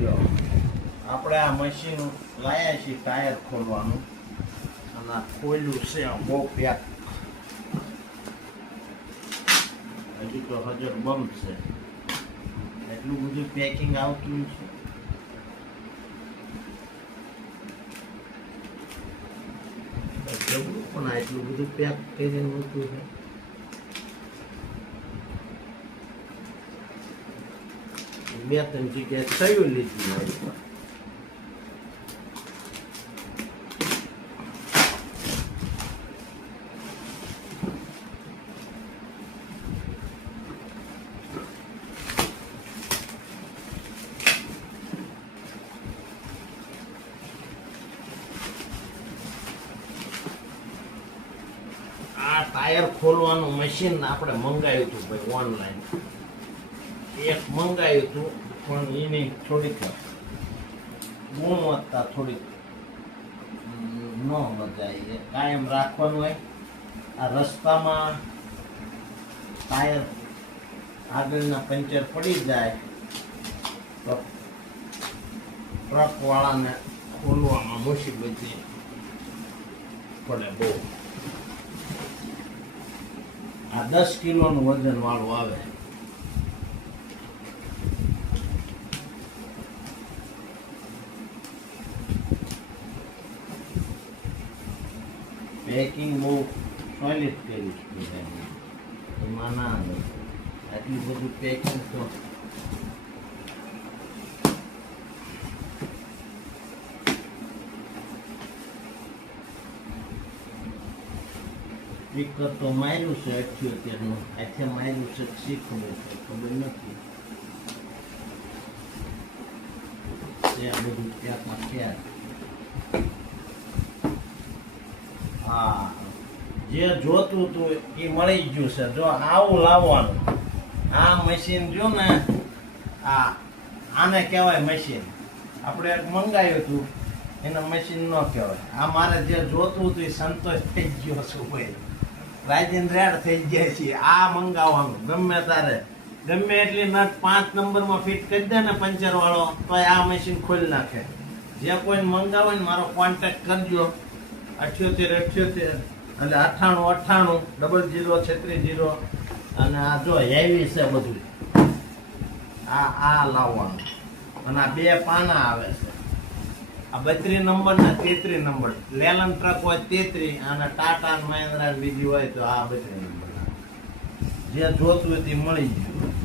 જો આપણે આ મશીન લાયા છીએ ટાયર ખોલવાનું અને આ ખોલ્યું છે બહુ પેક હજી તો હજર બંધ છે એટલું બધું પેકિંગ આવતું છે જબરું પણ એટલું બધું પેક કરીને મૂક્યું છે બે ત્રણ જગ્યાએ થયું લીધું મારી પર આ ટાયર ખોલવાનું મશીન આપણે મંગાવ્યું હતું ભાઈ ઓનલાઈન એક મંગાવ્યું હતું પણ એની થોડીક ગુણવત્તા થોડીક ન મજાય કાયમ રાખવાનું હોય આ રસ્તામાં ટાયર આગળના પંચર પડી જાય તો ટ્રક વાળાને ખોલવામાં મુસીબતી પડે બહુ આ 10 કિલોનું વજન વાળું આવે પેકિંગ બહુ સોલિડ કર્યું છે એમાં ના આવે આટલું બધું પેકિંગ તો સ્પીકર તો માર્યું છે 78 નું આથે માર્યું છે શીખવું છે ખબર નથી ત્યાં બધું ત્યાંમાં ક્યાં હા જે જોતું હતું એ મળી ગયું છે જો આવું લાવવાનું આ મશીન જો ને આને કહેવાય મશીન આપણે એક મંગાવ્યું હતું એને મશીન ન કહેવાય આ મારે જે જોતું હતું એ સંતોષ થઈ ગયો છું ભાઈ રાજેન્દ્ર રેડ થઈ ગયા છીએ આ મંગાવવાનું ગમે તારે ગમે એટલી નટ 5 નંબરમાં ફિટ કરી દે ને પંચર વાળો તો આ મશીન ખોલી નાખે જે કોઈ મંગાવે ને મારો કોન્ટેક્ટ કરજો 78 એટલે 98 00 અને આ જો હેવી છે બધું આ લાવવાનું અને આ 2 પાના આવે છે આ 32 નંબર ને 33 નંબર લેલન ટ્રક હોય 33 અને ટાટા મહિન્દ્રા બીજી હોય તો આ 32 નંબર જે જોતું હોય તે મળી ગયું